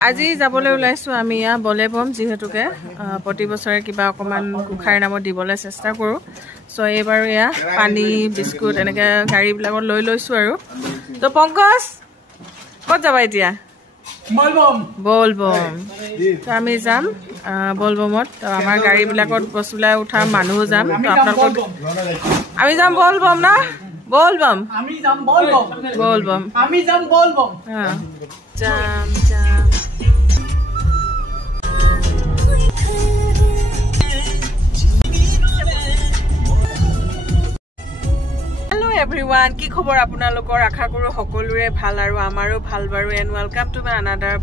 আজি যাবলৈ ওলাইছো আমি বলেবম যেহেতুকে প্ৰতি বছৰে কিবা অকমান গুখাৰ নামত দিবলৈ চেষ্টা কৰো সো এবাৰ পানী বিস্কুট এনেকে গাড়ী বিলাকত লৈ লৈছো আৰু তো পংকজ কত যাবা এতিয়া বলবম তো আমি যাম বলবমত তো আমাৰ গাড়ী বিলাকত বসুলাই উঠা মানুহ যাম তো আপোনালোক আমি যাম বলবম না বলবম আমি যাম বলবম বলবম আমি যাম বলবম যাম everyone কি খবৰ আপোনালোকৰ আশা কৰো সকলোৰে ভাল আৰু আমাৰো ভাল বাৰু and welcome to my another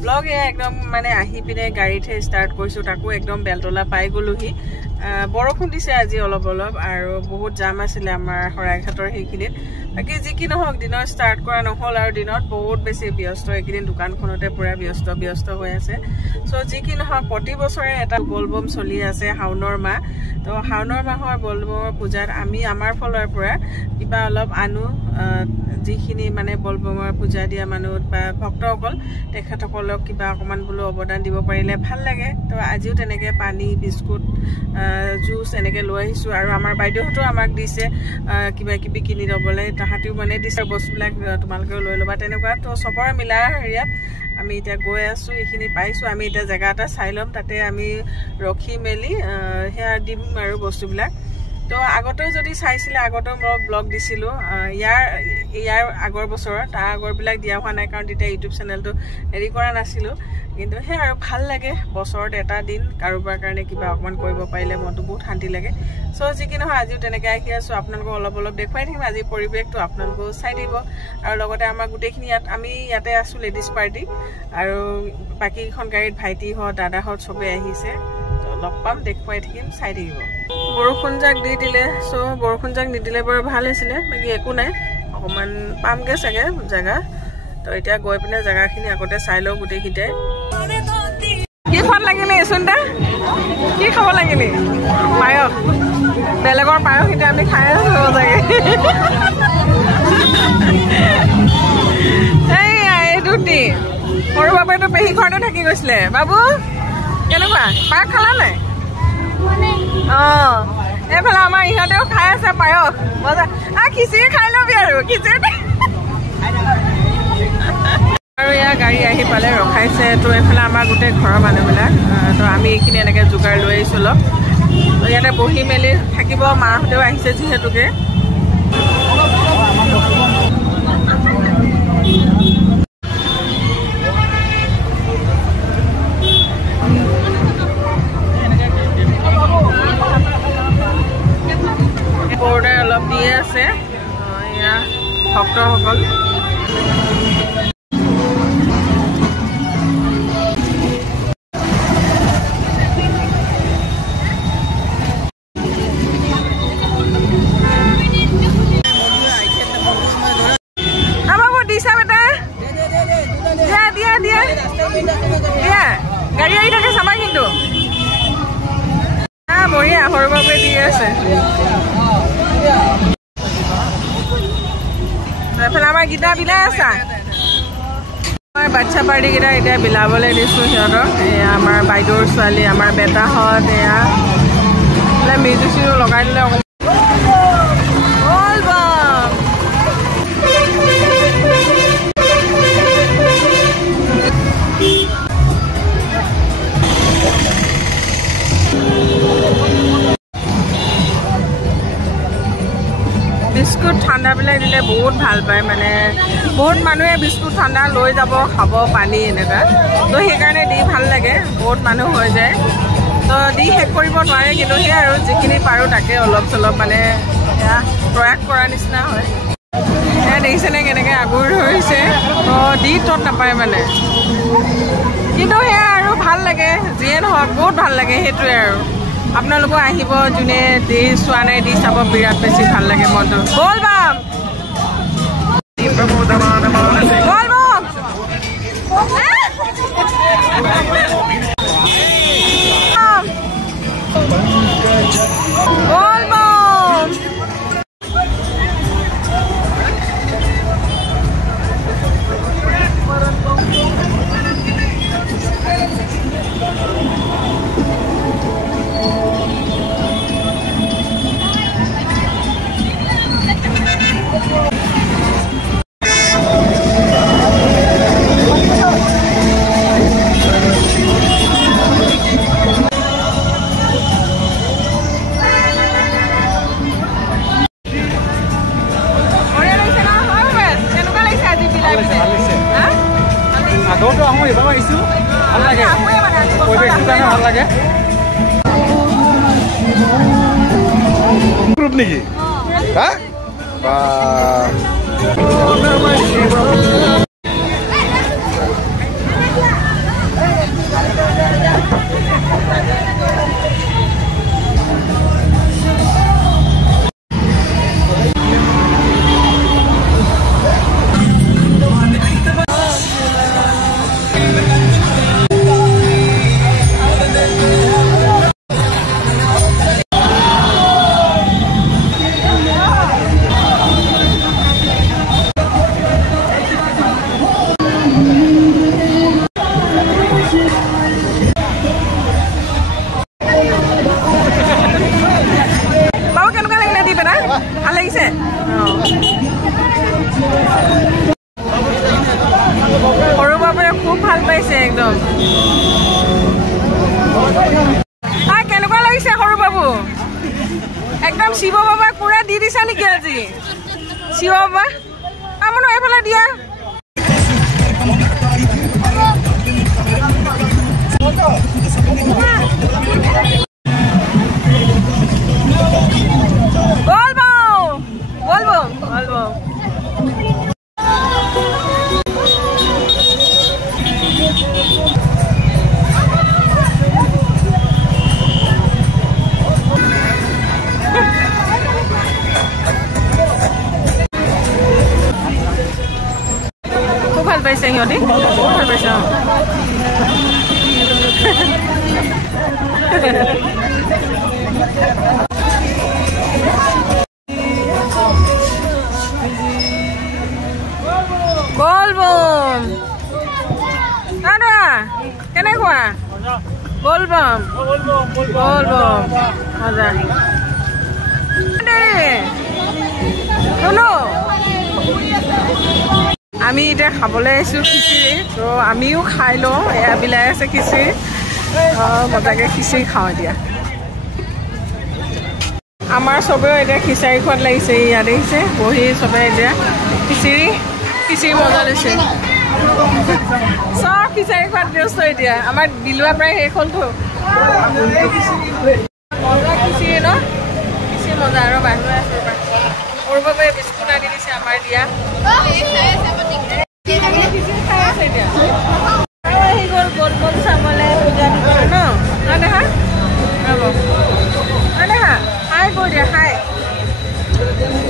blog একদম মানে আহি পিনে গাড়ীতে ষ্টাৰ্ট কৰিছো তাকো একদম বেলতলা পাই গলোহি বৰষুণ দিছে আজি অলপ আৰু বহুত জাম আছিল আমাৰ হৰাইঘাটৰ সেইখিনিত বাকি যি কি নহওক দিনৰ ষ্টাৰ্ট কৰা নহল আৰু দিনত বহুত বেছি ব্যস্ত এইকিদিন দোকানখনতে পুৰা ব্যস্ত হৈ আছে সো যি কি নহওক প্ৰতি বছৰে এটা বলবম চলি আছে শাওনৰ মাহ তো শাওনৰ মাহৰ বলবমৰ পূজাত আমি আমাৰ ফলৰ পৰা কিবা অলপ আনো যিখিনি মানে বলবমৰ পূজা দিয়া মানুহ বা ভক্তসকল তেখেতসকলক কিবা অকমান বুলো অৱদান দিব পাৰিলে ভাল লাগে তো আজিও তেনেকে পানী বিস্কুট জুস এনেকে লৈ আহিছো আৰু আমাৰ বাইদেউহতো আমাক দিছে কিবা কিবি কিনি লবলৈ তাহাতিও মানে দিছে বস্তুবিলাক তোমালোকে লৈ লবা তেনেকুৱা তো সবৰ মিলাই হেৰিয়াত আমি এতিয়া গৈ আছো এইখিনি পাইছো আমি এতিয়া জায়গা এটা চাই লম তাতে আমি ৰখি মেলি হেয়াৰ দিম আৰু বস্তুবিলাক তো আগতেও যদি চাইছিলে আগতেও মই ব্লগ দিছিলো ইয়াৰ আগৰ বছৰ তাৰ আগৰবিলাক দিয়া হোৱা নাই কাৰণ তেতিয়া ইউটিউব চেনেলটো হেৰি কৰা নাছিলো কিন্তু হে আৰু ভাল লাগে বছৰত এটা দিন কাৰোবাৰ কাৰণে কিবা অকমান কৰিব পাৰিলে মনটো বহুত শান্তি লাগে সো যি কি নহয় আজিও তেনেকৈ আহি আছো আপোনালোকক অলপ দেখুৱাই থাকিম আজি পৰিৱেশটো আপোনালোকেও চাই দিব আৰু লগতে আমাৰ গোটেইখিনি আমি ইয়াতে আছো লেডিজ পাৰ্টি আৰু বাকীখন গাড়ীত ভাইটিহঁত দাদাহঁত চবেই আহিছে লগ পাম দেখুৱাই থাকিম চাই থাকিব বৰষুণ জাক দি দিলে সো বৰষুণ জাক নিদিলে বৰ ভাল হৈছিলে বাকি একো নাই অকমান পামগে চাগে জায়গা তো এতিয়া গৈ পিনে জায়গাখিনি আগতে চাই লওঁ গোটেইখিনিতে কি খোৱাত লাগিলে সুন্দা কি খাব লাগিলে পায়স বেলেগৰ পায়স এতিয়া আমি খাই আছো চাগে এই দুটি সৰু বাপেতো পেহী ঘৰতে থাকি গৈছিলে বাবু কেনেকুৱা পায়স খালা নাই এইফালে আমাৰ ইহঁতেও খাই আছে পায়স মজা খিচিৰি খাই লবি আৰু খিচিৰি আৰু ইয়াৰ গাড়ী আহি পালে ৰখাইছে তো এইফালে আমাৰ গোটেই ঘৰৰ মানুহবিলাক তো আমি এইখিনি এনেকৈ যোগাৰ লৈ আহিছোঁ অলপ তো ইয়াতে বহি মেলি থাকিব মাহঁতেও আহিছে যিহেতুকে বৰ্ডাৰ অলপ দিয়ে আছে এয়া ভক্তসকল গাড়ী আহি থাকে চাবা কিন্তু বঢ়িয়া সৰু বাবে দি আছে এইফালে আমাৰ গীতা বিলাই আছা মই বাচ্ছা পাৰ্টি কেইটা এতিয়া বিলাবলৈ দিছো সিহঁতক এয়া আমাৰ বাইদেউৰ ছোৱালী আমাৰ বেটাহঁত এয়া মিউজিক চিউজিক লগাই দিলে বিস্কুট ঠাণ্ডাবিলাক দিলে বহুত ভাল পায় মানে বহুত মানুহে বিস্কুট ঠাণ্ডা লৈ যাব খাব পানী এনেকুৱা তো সেইকাৰণে দি ভাল লাগে বহুত মানুহ হৈ যায় তো দি শেষ কৰিব নোৱাৰে কিন্তু সেই আৰু যিখিনি পাৰোঁ তাকে অলপ চলপ মানে প্ৰয়াস কৰাৰ নিচিনা হয় দেখিছেনে কেনেকৈ আগুৰ ধৰিছে তো দি তত নাপায় মানে কিন্তু সেয়া আৰু ভাল লাগে যিয়ে নহওক বহুত ভাল লাগে সেইটোৱে আৰু আপোনালোকো আহিব যোনে দি চোৱা নাই দি চাব বিৰাট বেছি ভাল লাগে মনটো বলবাম আহোঁ এইবাৰ আহিছোঁ ভাল লাগে পৰিৱেশটোৰ কাৰণে ভাল লাগে গ্ৰুপ নেকি হা বা সৰু বাবুৱে খুব ভাল পাইছে একদম কেনেকুৱা লাগিছে সৰু বাবু একদম শিৱ বাবাক পুৰা দি দিছা নেকি আজি শিৱ বাবা আমনো এইফালে দিয়া পাইছে সিহঁতি ভাল পাইছে বলবম দাদা কেনেকুৱা বলবম বলবম মজা শুনো আমি এতিয়া খাবলৈ আহিছোঁ খিচিৰি তো আমিও খাই লওঁ এয়া বিলাই আছে খিচিৰি মজাকৈ খিচিৰি খাওঁ এতিয়া আমাৰ চবেও এতিয়া খিচাৰি খোৱাত লাগিছে ইয়াত দেখিছে বহি চবে এতিয়া খিচিৰি মজা লৈছে চব খিচাৰি খোৱাত ব্যস্ত এতিয়া আমাৰ বিলোৱা প্ৰায় শেষ হ'লতো মজা খিচিৰি ন খিচিৰি মজা আৰু বাহিৰ আছে সৰু বাবে বিস্কুট আনি দিছে আমাৰ দিয়া আহি গ'ল বলবম চাবলৈ পূজা দিব ন দেখা দেখা হাই কৈ দিয়া হাই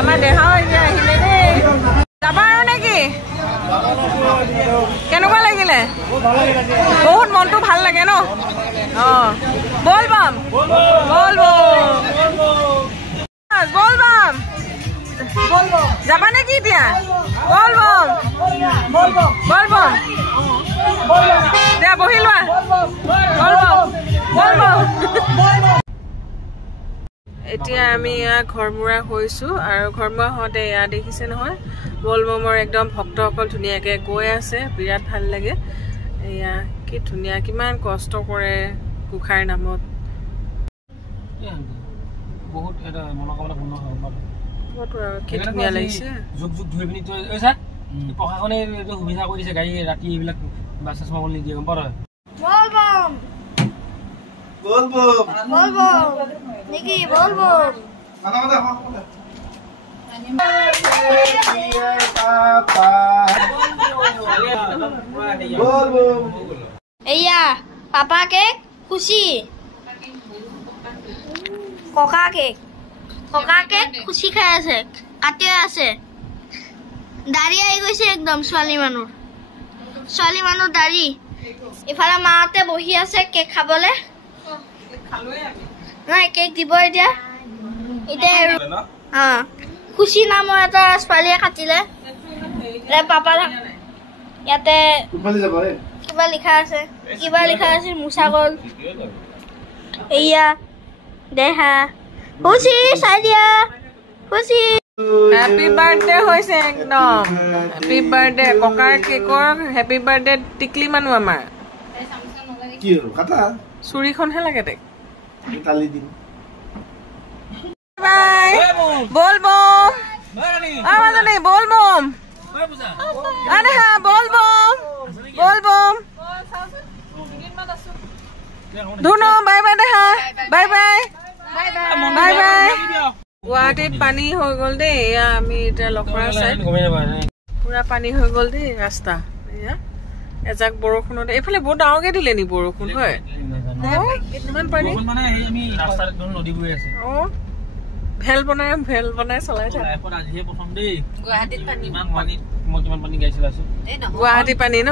আমাৰ দেহাও এতিয়া আহিলে দেই যাবা আৰু নেকি কেনেকুৱা লাগিলে বহুত মনটো ভাল লাগে ন অঁ বলবম বলবম যাবা নেকি এতিয়া বলবম দিয়া বহি লোৱা এতিয়া আমি এয়া ঘৰমুৰা হৈছোঁ আৰু ঘৰমুৰা হওঁতে এয়া দেখিছে নহয় বলবমৰ একদম ভক্তসকল ধুনীয়াকৈ গৈ আছে বিৰাট ভাল লাগে এয়া কি ধুনীয়া কিমান কষ্ট কৰে গোসাঁইৰ নামত বহুত এটা মনোকামনা পূৰ্ণ হ'ব পাৰে কি ধুনীয়া লাগিছে যুগ ধৰি পিনি প্ৰশাসনে এইটো সুবিধা কৰি দিছে গাড়ী ৰাতি এইবিলাক বাছ চাছ মাৰিবলৈ নিদিয়ে গম পায় এয়া পাপা কেক খুশি ককা কেক খুশি খাই আছে কাটি আছে দাড়ি আহি গৈছে একদম ছোৱালী মানুহ দাড়ি ইফালে মাহঁতে বহি আছে কেক খাবলে নাই কেক দিব এতিয়া খুশি নামৰ এটা ছোৱালীয়ে কাটিলে পাপা ইয়াতে কিবা লিখা আছে মুছা গল এয়া দেহা খুশি চাই দিয়া খুশি হ্যাপি বাৰ্থডে হৈছে একদম হ্যাপি বাৰ্থডে ককাৰ কেকৰ হ্যাপি বাৰ্থডে টিকলি মানুহ আমাৰ কি হ'ল কাটা চুৰিখনহে লাগে তাইক বাই বলবম বলবম আরে হ্যাঁ বলবম বলবম ধুনু বাই বাই দেখা বাই বাই বাই বাই গুৱাহাটীত পানী হৈ গ'ল দেই এয়া আমি এতিয়া লখৰা চাইড পুৰা পানী হৈ গ'ল দেই ৰাস্তা এয়া এজাক বৰষুণত এইফালে বহুত ডাঙৰকে দিলে নি বৰষুণ হয় ইমান পানী ভেল বনাই চলাই থাকে গুৱাহাটী পানী ন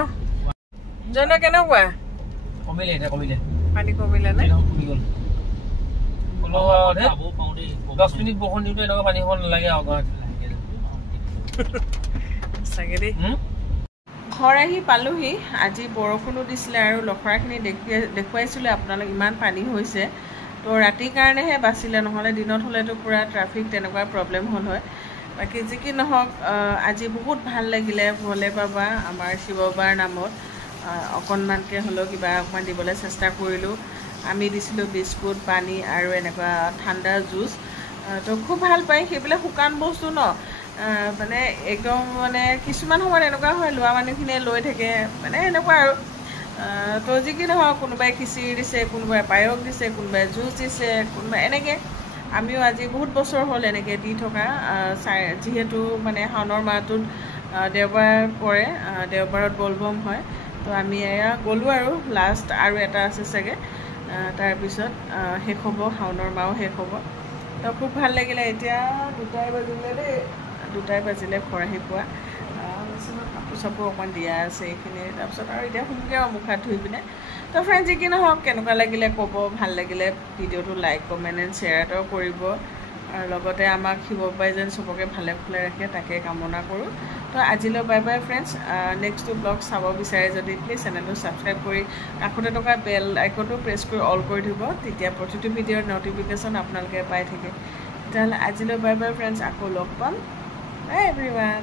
জানো কেনেকুৱা পানী কমিলে নে 10 মিনিট বৰষুণ দিওঁতে এনেকুৱা পানী হ'ব নালাগে আৰু চাগে দেই ঘৰ আহি পালোহি আজি বৰষুণো দিছিলে আৰু লখৰাখিনি দেখুৱাইছিলে আপোনালোক ইমান পানী হৈছে তো ৰাতিৰ কাৰণেহে বাচিলে নহ'লে দিনত হ'লেতো পুৰা ট্ৰাফিক তেনেকুৱা প্ৰব্লেম হ'ল হয় বাকী যি কি নহওক আজি বহুত ভাল লাগিলে ভোলে বাবা আমাৰ শিৱ বাবাৰ নামত অকণমানকৈ হ'লেও কিবা অকণমান দিবলৈ চেষ্টা কৰিলোঁ আমি দিছিলোঁ বিস্কুট পানী আৰু এনেকুৱা ঠাণ্ডা জুচ তো খুব ভাল পায় সেইবিলাক শুকান বস্তু ন মানে একদম মানে কিছুমান সময়ত এনেকুৱা হয় লোৱা মানুহখিনিয়ে লৈ থাকে মানে এনেকুৱা আৰু তো যি কি নহওক কোনোবাই খিচিৰি দিছে কোনোবাই পায়স দিছে কোনোবাই জুচ দিছে কোনোবাই এনেকৈ আমিও আজি বহুত বছৰ হ'ল এনেকৈ দি থকা যিহেতু মানে শাওনৰ মাহটোত দেওবাৰ পৰে দেওবাৰত বলবম হয় তো আমি এয়া গ'লোঁ আৰু লাষ্ট আৰু এটা আছে চাগে তাৰপিছত শেষ হ'ব শাওনৰ মাহো শেষ হ'ব তো খুব ভাল লাগিলে এতিয়া 2টাই বাজিলে দেই 2টাই বাজিলে ঘৰ আহি পোৱা কাপোৰ চাপোৰ অকণমান দিয়া আছে এইখিনি তাৰপিছত আৰু এতিয়া সোনকালে আৰু মুখ হাত ধুই পিনে তো ফ্ৰেণ্ডছ যি কি নহওক কেনেকুৱা লাগিলে ক'ব ভাল লাগিলে ভিডিঅ'টো লাইক কমেণ্ট এণ্ড শ্বেয়াৰ এটাও কৰিব আৰু লগতে আমাক শিৱ বাবাই যেন চবকে ভালে ভালে ৰাখে তাকে কামনা কৰোঁ তো আজিলৈ বাই বাই ফ্ৰেণ্ডছ নেক্সটটো ব্লগ চাব বিচাৰে যদি প্লিজ চেনেলটো ছাবস্ক্ৰাইব কৰি কাষতে থকা বেল আইকনটো প্ৰেছ কৰি অল কৰি দিব তেতিয়া প্ৰতিটো ভিডিঅ'ৰ ন'টিফিকেশ্যন আপোনালোকে পাই থাকে তেতিয়াহ'লে আজিলৈ বাই বাই ফ্ৰেণ্ডছ আকৌ লগ পাম বাই এভৰিৱান